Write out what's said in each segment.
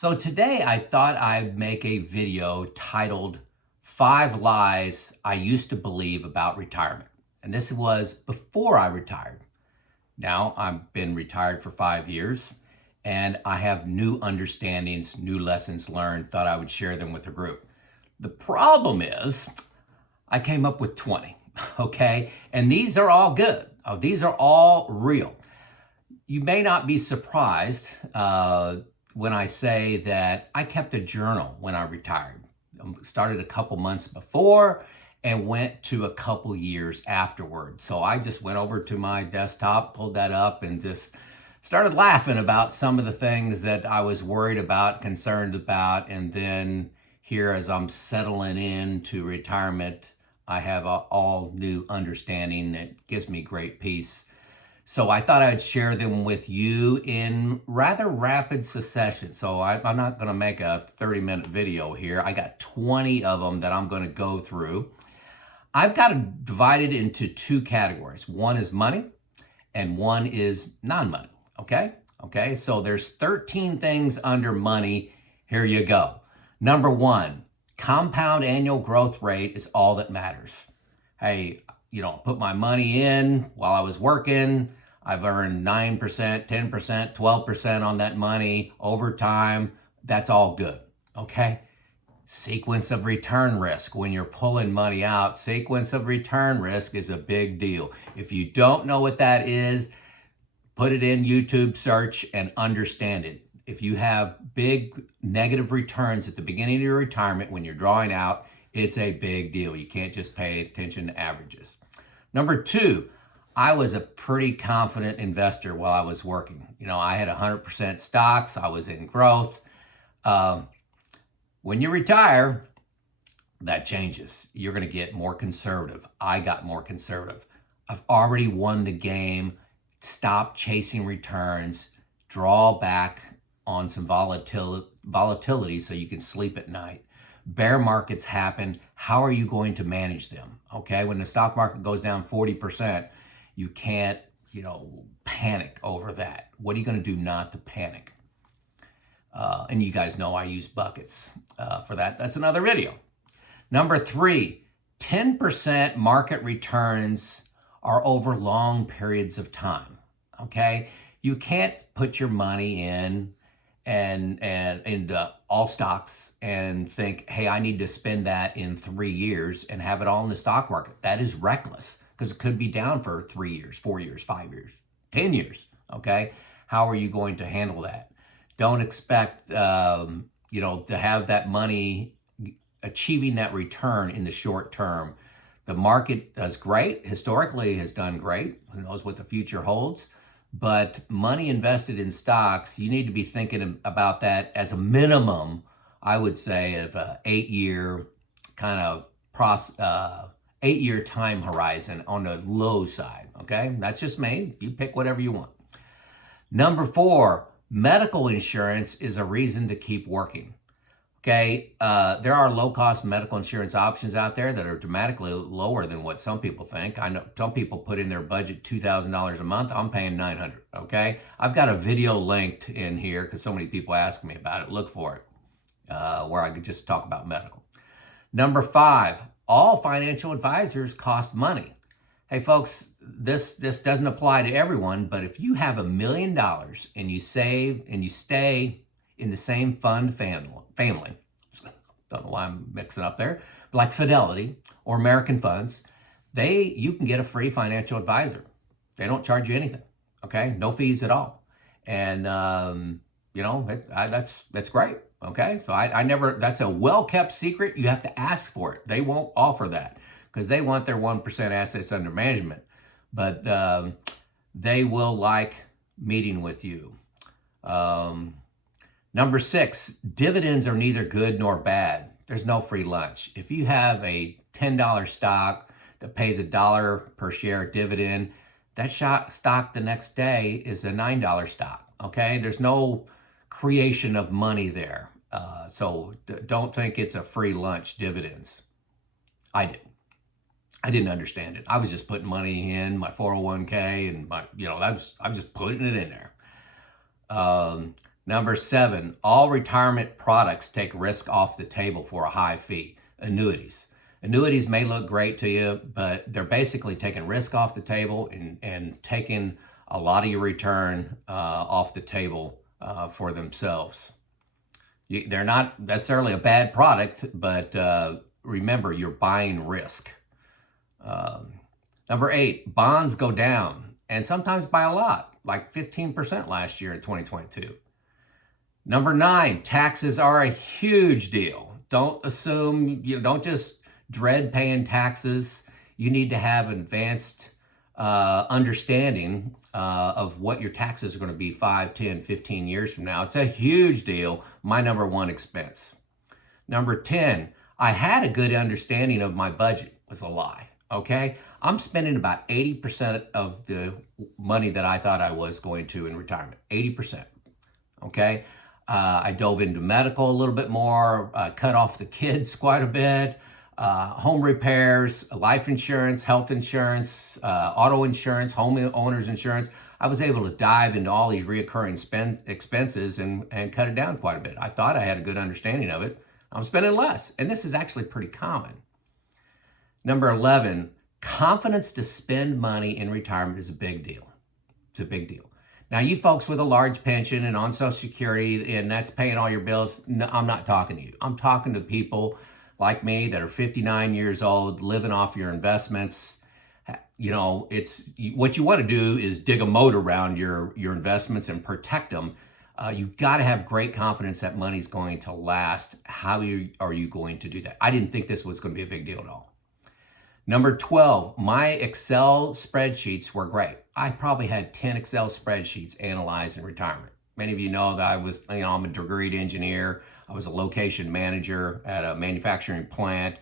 So today I thought I'd make a video titled 5 Lies I Used to Believe About Retirement. And this was before I retired. Now I've been retired for 5 years and I have new understandings, new lessons learned, thought I would share them with the group. The problem is I came up with 20, okay? And these are all good. These are all real. You may not be surprised when I say that I kept a journal when I retired. Started a couple months before and went to a couple years afterward. So I just went over to my desktop, pulled that up, and just started laughing about some of the things that I was worried about, concerned about. And then here, as I'm settling into retirement, I have an all new understanding that gives me great peace. So I thought I'd share them with you in rather rapid succession. So I'm not going to make a 30-minute video here. I got 20 of them that I'm going to go through. I've got it divided into two categories. One is money and one is non-money. Okay, so there's 13 things under money. Here you go. Number one, compound annual growth rate is all that matters. Hey, put my money in while I was working. I've earned 9%, 10%, 12% on that money over time. That's all good, okay? Sequence of return risk. When you're pulling money out, sequence of return risk is a big deal. If you don't know what that is, put it in YouTube search and understand it. If you have big negative returns at the beginning of your retirement when you're drawing out, it's a big deal. You can't just pay attention to averages. Number two, I was a pretty confident investor while I was working. I had 100% stocks. I was in growth. When you retire, that changes. You're going to get more conservative. I got more conservative. I've already won the game. Stop chasing returns. Draw back on some volatility so you can sleep at night. Bear markets happen. How are you going to manage them? Okay, when the stock market goes down 40%, you can't, panic over that. What are you going to do not to panic? And you guys know I use buckets for that. That's another video. Number three, 10% market returns are over long periods of time. Okay, you can't put your money in and into all stocks and think, hey, I need to spend that in 3 years and have it all in the stock market. That is reckless because it could be down for 3 years, 4 years, 5 years, 10 years. Okay, how are you going to handle that? Don't expect to have that money achieving that return in the short term. The market does great, historically has done great. Who knows what the future holds? But money invested in stocks, you need to be thinking about that as a minimum, I would say, of an 8-year kind of 8-year time horizon on the low side. Okay, that's just me. You pick whatever you want. Number four, medical insurance is a reason to keep working. Okay, there are low-cost medical insurance options out there that are dramatically lower than what some people think. I know some people put in their budget $2,000 a month. I'm paying $900. Okay, I've got a video linked in here because so many people ask me about it. Look for it, where I could just talk about medical. Number five, all financial advisors cost money. Hey, folks, this doesn't apply to everyone, but if you have $1 million and you save and you stay in the same fund family, don't know why I'm mixing up there, but like Fidelity or American Funds, you can get a free financial advisor. They don't charge you anything, okay? No fees at all. And, that's great, okay? So I never, that's a well-kept secret. You have to ask for it. They won't offer that because they want their 1% assets under management, but they will like meeting with you. Number six, dividends are neither good nor bad. There's no free lunch. If you have a $10 stock that pays $1 per share dividend, that stock the next day is a $9 stock, okay? There's no creation of money there. So don't think it's a free lunch, dividends. I didn't understand it. I was just putting money in my 401k and I was just putting it in there. Number 7, all retirement products take risk off the table for a high fee. Annuities. Annuities may look great to you, but they're basically taking risk off the table and taking a lot of your return off the table for themselves. They're not necessarily a bad product, but remember, you're buying risk. Number 8, bonds go down, and sometimes by a lot, like 15% last year in 2022. Number 9, taxes are a huge deal. Don't assume, don't just dread paying taxes. You need to have advanced understanding of what your taxes are going to be 5, 10, 15 years from now. It's a huge deal. My number 1 expense. Number 10, I had a good understanding of my budget. Was a lie. Okay? I'm spending about 80% of the money that I thought I was going to in retirement. 80%. Okay? I dove into medical a little bit more, cut off the kids quite a bit, home repairs, life insurance, health insurance, auto insurance, homeowners insurance. I was able to dive into all these reoccurring expenses and cut it down quite a bit. I thought I had a good understanding of it. I'm spending less, and this is actually pretty common. Number 11, confidence to spend money in retirement is a big deal. It's a big deal. Now, you folks with a large pension and on Social Security, and that's paying all your bills, no, I'm not talking to you. I'm talking to people like me that are 59 years old, living off your investments. It's what you want to do is dig a moat around your investments and protect them. You've got to have great confidence that money's going to last. How are you going to do that? I didn't think this was going to be a big deal at all. Number 12, my Excel spreadsheets were great. I probably had 10 Excel spreadsheets analyzed in retirement. Many of you know that I'm a degreed engineer. I was a location manager at a manufacturing plant.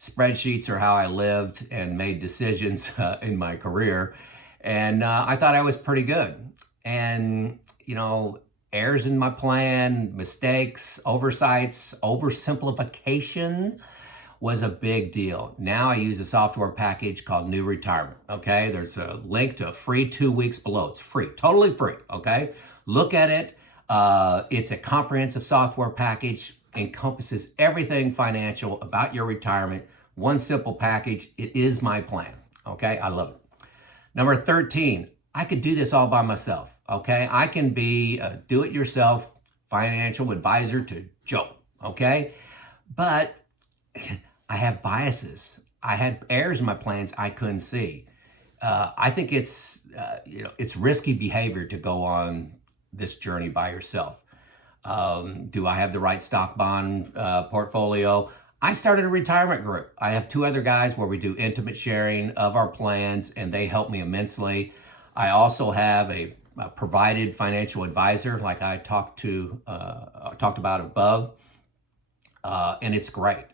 Spreadsheets are how I lived and made decisions in my career. And I thought I was pretty good. And, errors in my plan, mistakes, oversights, oversimplification was a big deal. Now I use a software package called New Retirement, okay? There's a link to a free 2 weeks below. It's free, totally free, okay? Look at it. It's a comprehensive software package, encompasses everything financial about your retirement. One simple package. It is my plan, okay? I love it. Number 13, I could do this all by myself, okay? I can be a do-it-yourself financial advisor to Joe, okay? But I have biases. I had errors in my plans I couldn't see. I think it's risky behavior to go on this journey by yourself. Do I have the right stock bond portfolio? I started a retirement group. I have 2 other guys where we do intimate sharing of our plans, and they help me immensely. I also have a provided financial advisor, like I talked about above, and it's great.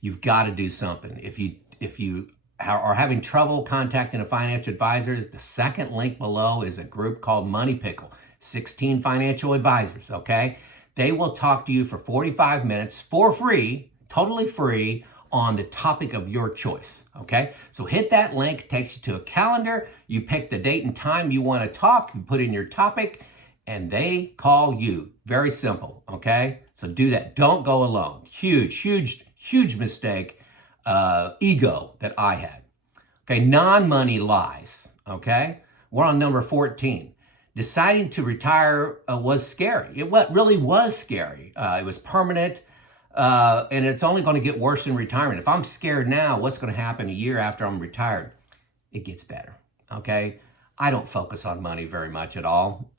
You've got to do something. If you are having trouble contacting a financial advisor, the second link below is a group called Pickle. 16 financial advisors, okay? They will talk to you for 45 minutes for free, totally free, on the topic of your choice, okay? So hit that link, takes you to a calendar, you pick the date and time you want to talk, you put in your topic, and they call you. Very simple, okay? So do that. Don't go alone. Huge mistake, ego that I had. Okay, non-money lies, okay? We're on number 14. Deciding to retire was scary. It really was scary. It was permanent, and it's only going to get worse in retirement. If I'm scared now, what's going to happen a year after I'm retired? It gets better, okay? I don't focus on money very much at all.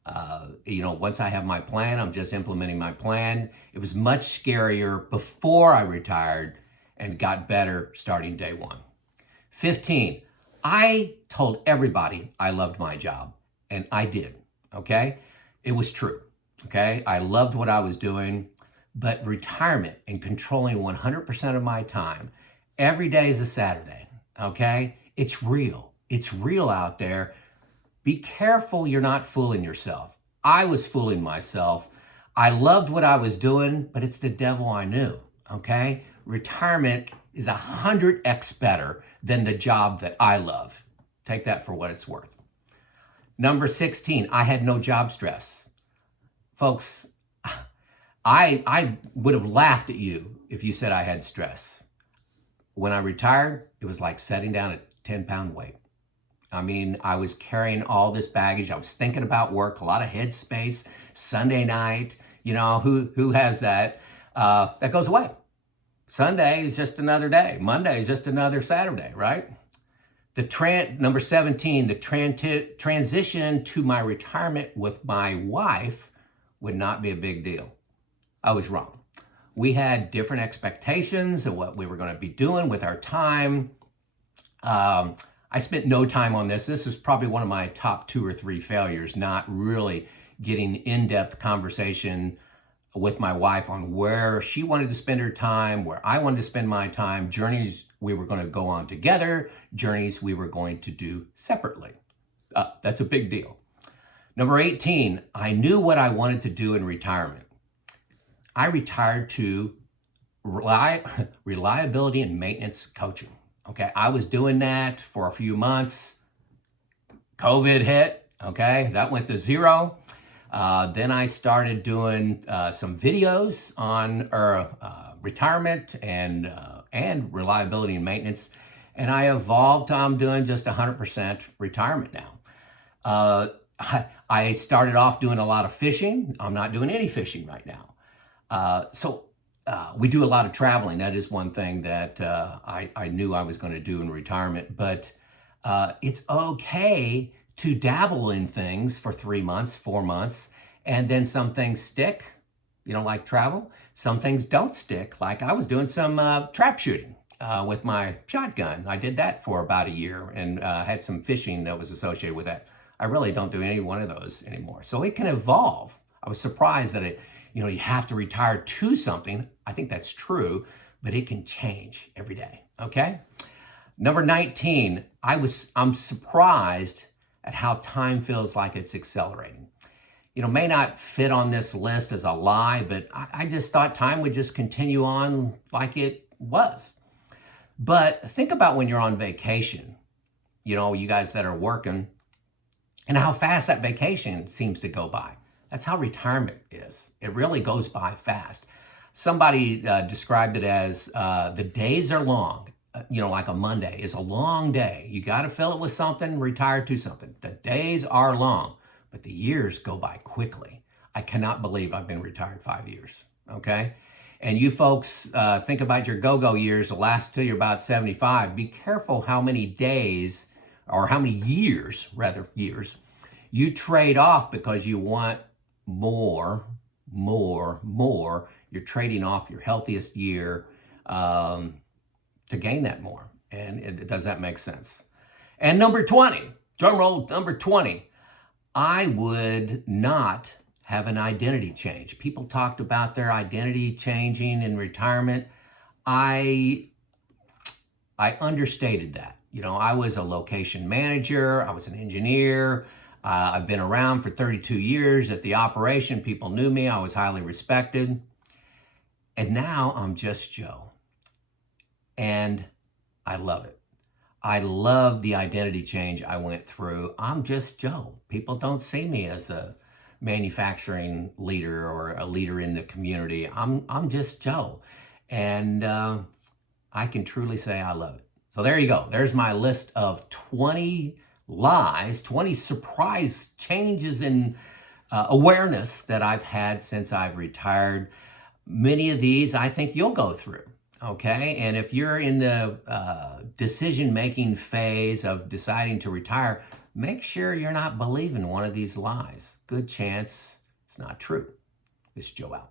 Once I have my plan, I'm just implementing my plan. It was much scarier before I retired and got better starting day 1. 15, I told everybody I loved my job, and I did, okay? It was true, okay? I loved what I was doing, but retirement and controlling 100% of my time, every day is a Saturday, okay? It's real. It's real out there. Be careful you're not fooling yourself. I was fooling myself. I loved what I was doing, but it's the devil I knew, okay? Retirement is 100x better than the job that I love. Take that for what it's worth. Number 16, I had no job stress. Folks, I would have laughed at you if you said I had stress. When I retired, it was like setting down a 10-pound weight. I mean, I was carrying all this baggage. I was thinking about work, a lot of headspace. Sunday night, who has that? That goes away. Sunday is just another day. Monday is just another Saturday, right? Number 17, the transition to my retirement with my wife would not be a big deal. I was wrong. We had different expectations of what we were going to be doing with our time. I spent no time on this. This was probably one of my top 2 or 3 failures, not really getting in-depth conversation with my wife on where she wanted to spend her time, where I wanted to spend my time, journeys we were going to go on together, journeys we were going to do separately. That's a big deal. Number 18, I knew what I wanted to do in retirement. I retired to reliability and maintenance coaching. Okay, I was doing that for a few months. COVID hit, okay, that went to 0. Then I started doing some videos on retirement and reliability and maintenance. And I evolved to I'm doing just 100% retirement now. I started off doing a lot of fishing. I'm not doing any fishing right now. So we do a lot of traveling. That is one thing that I knew I was going to do in retirement. But it's okay to dabble in things for 3 months, 4 months, and then some things stick, like travel. Some things don't stick, like I was doing some trap shooting with my shotgun. I did that for about a year and had some fishing that was associated with that. I really don't do any one of those anymore. So it can evolve. I was surprised that you have to retire to something. I think that's true, but it can change every day, okay? Number 19, I'm surprised at how time feels like it's accelerating. May not fit on this list as a lie, but I just thought time would just continue on like it was. But think about when you're on vacation, you guys that are working, and how fast that vacation seems to go by. That's how retirement is. It really goes by fast. Somebody described it as the days are long. Like a Monday is a long day. You got to fill it with something, retire to something. The days are long, but the years go by quickly. I cannot believe I've been retired 5 years, okay? And you folks think about your go-go years, the last till you're about 75. Be careful how many days, or how many years, you trade off because you want more. You're trading off your healthiest year to gain that more. And does that make sense? And number 20, drum roll, number 20, I would not have an identity change. People talked about their identity changing in retirement. I understated that. I was a location manager. I was an engineer. I've been around for 32 years at the operation. People knew me. I was highly respected. And now I'm just Joe. And I love it. I love the identity change I went through. I'm just Joe. People don't see me as a manufacturing leader or a leader in the community. I'm just Joe. And I can truly say I love it. So there you go. There's my list of 20 lies, 20 surprise changes in awareness that I've had since I've retired. Many of these I think you'll go through. Okay, and if you're in the decision-making phase of deciding to retire, make sure you're not believing one of these lies. Good chance it's not true. This is Joe out.